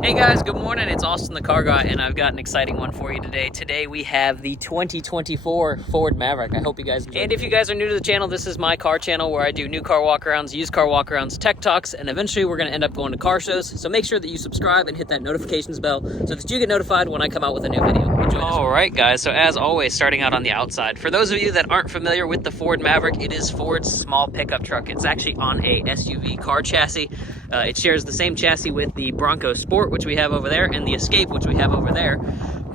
Hey guys, good morning. It's Austin the Car Guy, and I've got an exciting one for you today. Today we have the 2024 Ford Maverick. I hope you guys enjoy. And if you guys are new to the channel, this is my car channel where I do new car walkarounds, used car walkarounds, tech talks, and eventually we're going to end up going to car shows. So make sure that you subscribe and hit that notifications bell so that you get notified when I come out with a new video. Enjoy. All right, guys. So as always, starting out on the outside. For those of you that aren't familiar with the Ford Maverick, it is Ford's small pickup truck. It's actually on a SUV car chassis. It shares the same chassis with the Bronco Sport, which we have over there, and the Escape, which we have over there,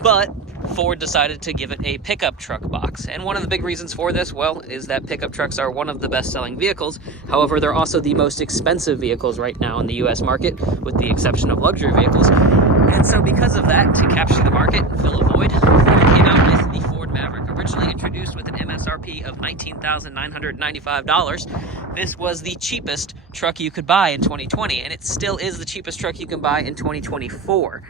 but Ford decided to give it a pickup truck box. And one of the big reasons for this, well, is that pickup trucks are one of the best-selling vehicles. However, they're also the most expensive vehicles right now in the US market, with the exception of luxury vehicles. And so because of that, to capture the market and fill a void, Ford came out with the Ford Maverick, originally introduced with an MSRP of $19,995. This was the cheapest truck you could buy in 2020, and it still is the cheapest truck you can buy in 2024.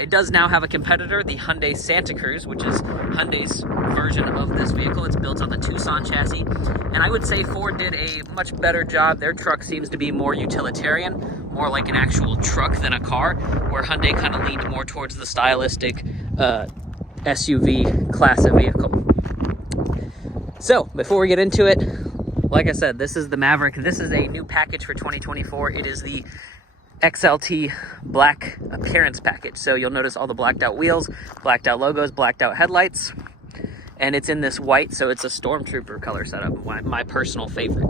It does now have a competitor, the Hyundai Santa Cruz, which is Hyundai's version of this vehicle. It's built on the Tucson chassis, and I would say Ford did a much better job. Their truck seems to be more utilitarian, more like an actual truck than a car, where Hyundai kind of leaned more towards the stylistic SUV class of vehicle. So, before we get into it, like I said, this is the Maverick. This is a new package for 2024. It is the XLT black appearance package. So you'll notice all the blacked out wheels, blacked out logos, blacked out headlights, and it's in this white, so it's a Stormtrooper color setup, my personal favorite.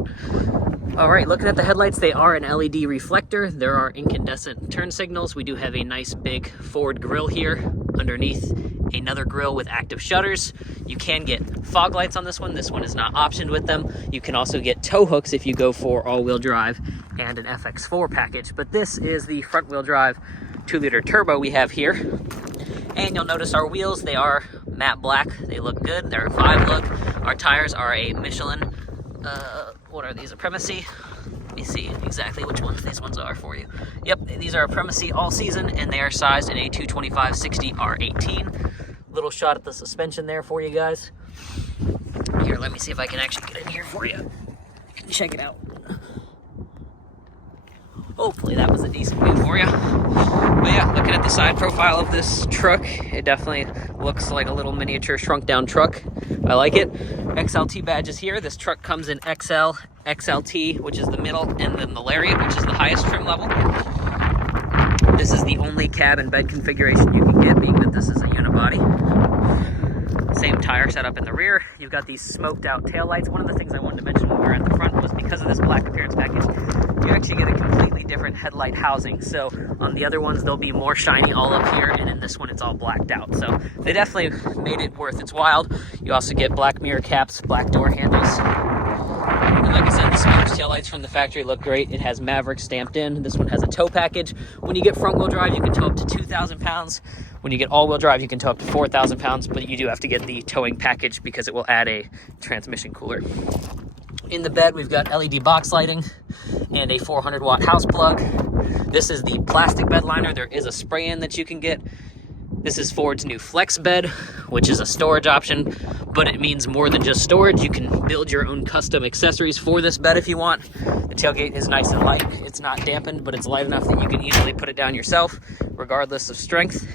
All right, looking at the headlights, they are an LED reflector. There are incandescent turn signals. We do have a nice big Ford grille here underneath another grille with active shutters. You can get fog lights on this one. This one is not optioned with them. You can also get tow hooks if you go for all-wheel drive and an FX4 package. But this is the front-wheel drive 2-liter turbo we have here. And you'll notice our wheels, they are matte black. They look good. They're a 5 look. Our tires are a Michelin, what are these, a Primacy? Let me see exactly which ones these ones are for you. Yep, these are a Primacy all season, and they are sized in a 225/60 R18. Little shot at the suspension there for you guys. Here, let me see if I can actually get in here for you. Check it out. Hopefully that was a decent view for you. But yeah, looking at the side profile of this truck, it definitely looks like a little miniature shrunk down truck. I like it. XLT badges here. This truck comes in XL, XLT, which is the middle, and then the Lariat, which is the highest trim level. This is the only cab and bed configuration you can get, being that this is a unibody. Same tire setup in the rear. You've got these smoked out taillights. One of the things I wanted to mention when we were at the front was because of this black appearance package, you actually get a completely different headlight housing. So on the other ones, they'll be more shiny all up here, and in this one, it's all blacked out. So they definitely made it worth its while. You also get black mirror caps, black door handles. And like I said, the smoked taillights from the factory look great. It has Maverick stamped in. This one has a tow package. When you get front-wheel drive, you can tow up to 2,000 pounds. When you get all-wheel drive, you can tow up to 4,000 pounds, but you do have to get the towing package because it will add a transmission cooler. In the bed, we've got LED box lighting and a 400-watt house plug. This is the plastic bed liner. There is a spray-in that you can get. This is Ford's new Flex bed, which is a storage option, but it means more than just storage. You can build your own custom accessories for this bed if you want. The tailgate is nice and light. It's not dampened, but it's light enough that you can easily put it down yourself, regardless of strength.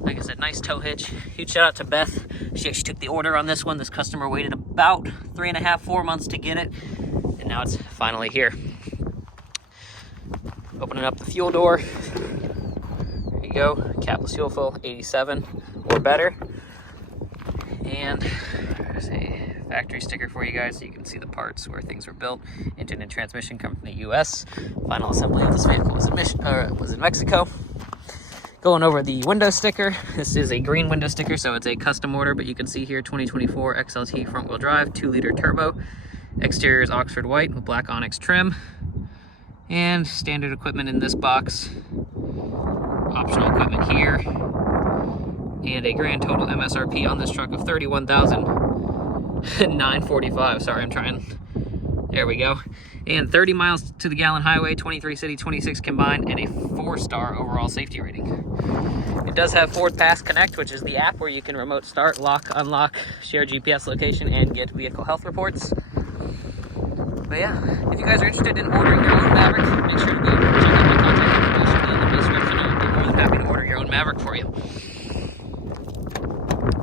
Like I said, nice tow hitch. Huge shout out to Beth. She actually took the order on this one. This customer waited about 3.5, 4 months to get it, and now it's finally here. Opening up the fuel door. There you go. Capless fuel fill, 87 or better. And there's a factory sticker for you guys so you can see the parts where things were built. Engine and transmission come from the US. Final assembly of this vehicle was in Mexico. Going over the window sticker, this is a green window sticker, so it's a custom order, but you can see here 2024 XLT front-wheel drive, 2-liter turbo. Exterior is Oxford white with black onyx trim. And standard equipment in this box. Optional equipment here. And a grand total MSRP on this truck of $31,945. Sorry, I'm trying. There we go. And 30 miles to the gallon highway, 23 city, 26 combined, and a 4-star overall safety rating. It does have Ford Pass Connect, which is the app where you can remote start, lock, unlock, share GPS location, and get vehicle health reports. But yeah, if you guys are interested in ordering your own Maverick, make sure to go check out my contact information in the description of Maverick for you.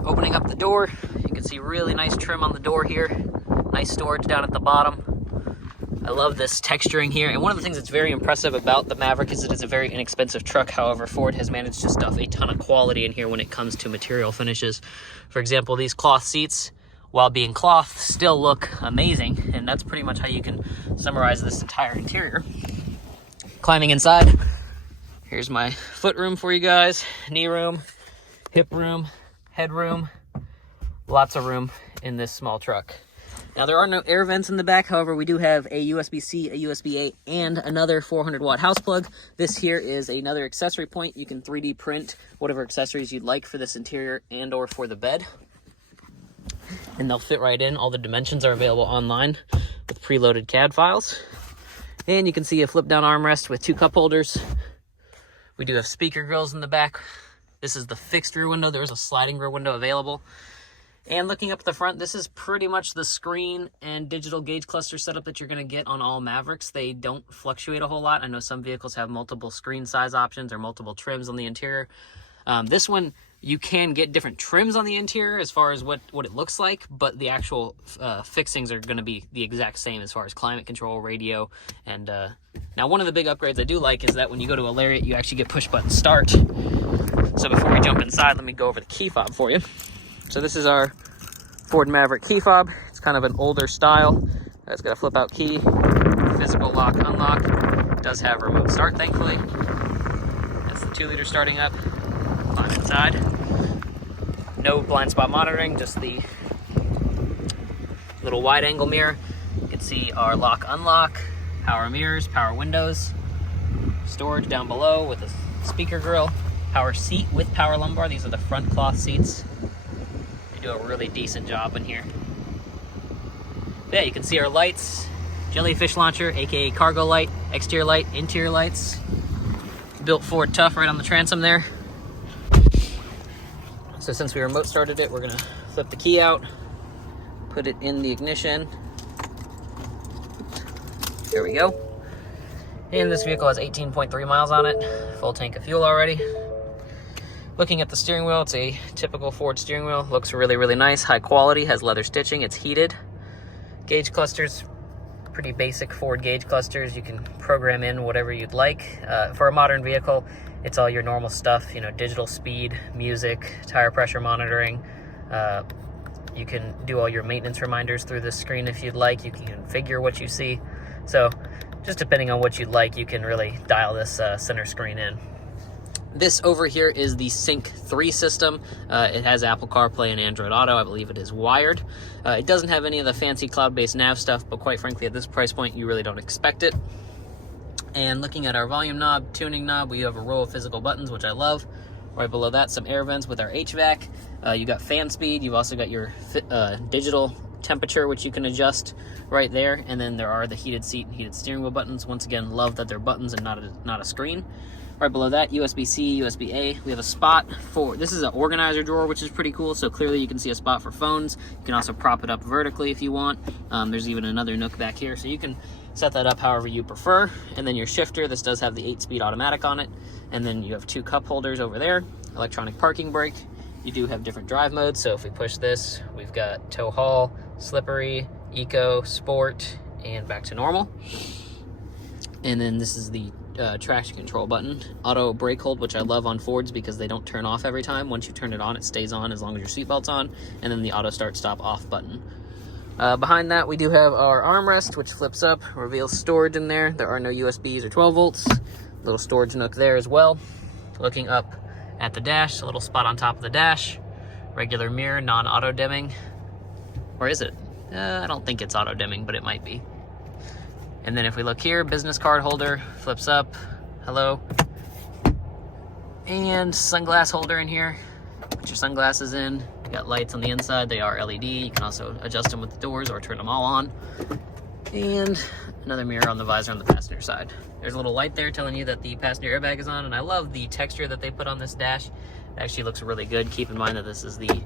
Opening up the door, you can see really nice trim on the door here. Nice storage down at the bottom. I love this texturing here, and one of the things that's very impressive about the Maverick is it is a very inexpensive truck. However, Ford has managed to stuff a ton of quality in here when it comes to material finishes. For example, these cloth seats, while being cloth, still look amazing, and that's pretty much how you can summarize this entire interior. Climbing inside, here's my foot room for you guys, knee room, hip room, head room, lots of room in this small truck. Now, there are no air vents in the back. However, we do have a USB-C, a USB-A, and another 400-watt house plug. This here is another accessory point. You can 3D print whatever accessories you'd like for this interior and or for the bed. And they'll fit right in. All the dimensions are available online with preloaded CAD files. And you can see a flip-down armrest with 2 cup holders. We do have speaker grills in the back. This is the fixed rear window. There's a sliding rear window available. And looking up at the front, this is pretty much the screen and digital gauge cluster setup that you're going to get on all Mavericks. They don't fluctuate a whole lot. I know some vehicles have multiple screen size options or multiple trims on the interior. This one, you can get different trims on the interior as far as what it looks like, but the actual fixings are going to be the exact same as far as climate control, radio, and now one of the big upgrades I do like is that when you go to a Lariat, you actually get push-button start. So before we jump inside, let me go over the key fob for you. So this is our Ford Maverick key fob. It's kind of an older style. It's got a flip out key, physical lock, unlock. It does have remote start, thankfully. That's the 2-liter starting up. Climb inside. No blind spot monitoring, just the little wide angle mirror. You can see our lock, unlock, power mirrors, power windows, storage down below with a speaker grill, power seat with power lumbar. These are the front cloth seats. Do a really decent job in here. Yeah, you can see our lights, jellyfish launcher, aka cargo light, exterior light, interior lights. Built Ford tough right on the transom there. So since we remote started it, we're gonna flip the key out, put it in the ignition. There we go. And this vehicle has 18.3 miles on it, full tank of fuel already. Looking at the steering wheel, it's a typical Ford steering wheel. Looks really, really nice, high quality, has leather stitching, it's heated. Gauge clusters, pretty basic Ford gauge clusters. You can program in whatever you'd like. For a modern vehicle, it's all your normal stuff, you know, digital speed, music, tire pressure monitoring. You can do all your maintenance reminders through this screen if you'd like. You can configure what you see. So just depending on what you'd like, you can really dial this center screen in. This over here is the Sync 3 system. It has Apple CarPlay and Android Auto. I believe it is wired. It doesn't have any of the fancy cloud-based nav stuff, but quite frankly, at this price point, you really don't expect it. And looking at our volume knob, tuning knob, we have a row of physical buttons, which I love. Right below that, some air vents with our HVAC. You got fan speed. You've also got your digital temperature, which you can adjust right there. And then there are the heated seat and heated steering wheel buttons. Once again, love that they're buttons and not a screen. Right below that, USB-C, USB-A. We have a spot for, this is an organizer drawer, which is pretty cool. So clearly you can see a spot for phones. You can also prop it up vertically if you want. There's even another nook back here. So you can set that up however you prefer. And then your shifter, this does have the 8-speed automatic on it. And then you have 2 cup holders over there. Electronic parking brake. You do have different drive modes. So if we push this, we've got tow haul, slippery, eco, sport, and back to normal. And then this is the traction control button. Auto brake hold, which I love on Fords because they don't turn off every time. Once you turn it on, it stays on as long as your seatbelt's on. And then the auto start stop off button. Behind that, we do have our armrest, which flips up, reveals storage in there. There are no USBs or 12 volts. Little storage nook there as well. Looking up at the dash, a little spot on top of the dash. Regular mirror, non-auto dimming. Or is it? I don't think it's auto dimming, but it might be. And then if we look here, business card holder, flips up, hello. And sunglass holder in here, put your sunglasses in. You got lights on the inside, they are LED. You can also adjust them with the doors or turn them all on. And another mirror on the visor on the passenger side. There's a little light there telling you that the passenger airbag is on, and I love the texture that they put on this dash. It actually looks really good. Keep in mind that this is the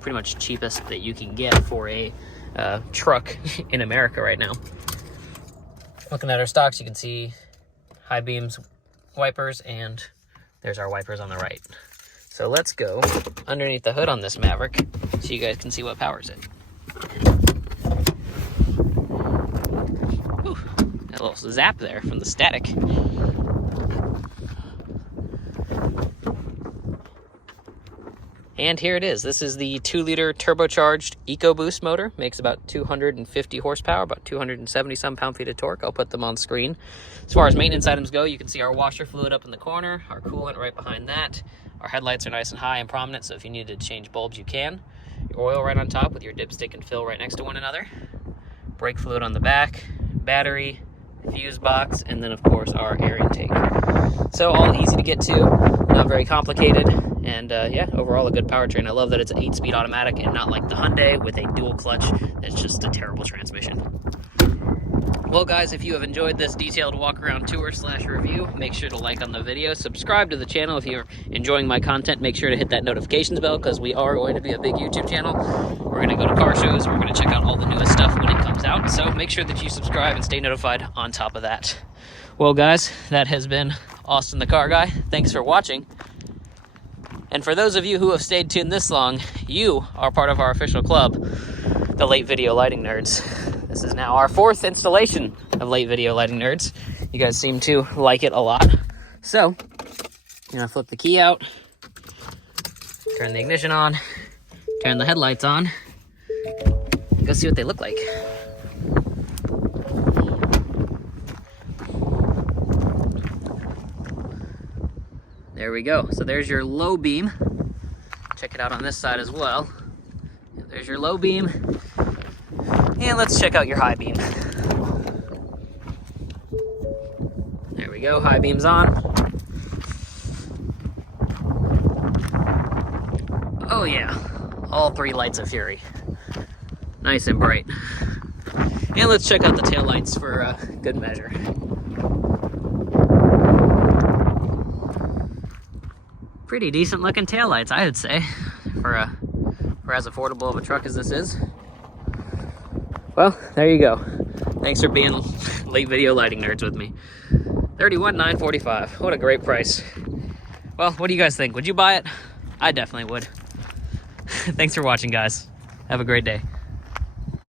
pretty much cheapest that you can get for a truck in America right now. Looking at our stocks, you can see high beams wipers and There's our wipers on the right. So let's go underneath the hood on this Maverick so you guys can see what powers it. Whew, got a little zap there from the static. And here it is. This is the 2-liter turbocharged EcoBoost motor. Makes about 250 horsepower, about 270 some pound-feet of torque. I'll put them on screen. As far as maintenance items go, you can see our washer fluid up in the corner, our coolant right behind that. Our headlights are nice and high and prominent, so if you need to change bulbs, you can. Your oil right on top with your dipstick and fill right next to one another. Brake fluid on the back, battery, fuse box, and then of course our air intake. So all easy to get to, not very complicated. And yeah, overall a good powertrain. I love that it's an 8-speed automatic and not like the Hyundai with a dual clutch. That's just a terrible transmission. Well guys, if you have enjoyed this detailed walk around tour / review, make sure to like on the video, subscribe to the channel. If you're enjoying my content, make sure to hit that notifications bell because we are going to be a big YouTube channel. We're going to go to car shows, we're going to check out all the newest stuff when it comes out. So make sure that you subscribe and stay notified on top of that. Well guys, that has been Austin the Car Guy. Thanks for watching. And for those of you who have stayed tuned this long, you are part of our official club, the Late Video Lighting Nerds. This is now our 4th installation of Late Video Lighting Nerds. You guys seem to like it a lot. So, I'm gonna flip the key out, turn the ignition on, turn the headlights on, go see what they look like. There we go. So there's your low beam. Check it out on this side as well. There's your low beam. And let's check out your high beam. There we go, high beam's on. Oh yeah, all 3 lights of fury. Nice and bright. And let's check out the taillights for good measure. Pretty decent looking taillights, I would say, for as affordable of a truck as this is. Well, there you go. Thanks for being Late Video Lighting Nerds with me. $31,945. What a great price. Well, what do you guys think? Would you buy it? I definitely would. Thanks for watching, guys. Have a great day.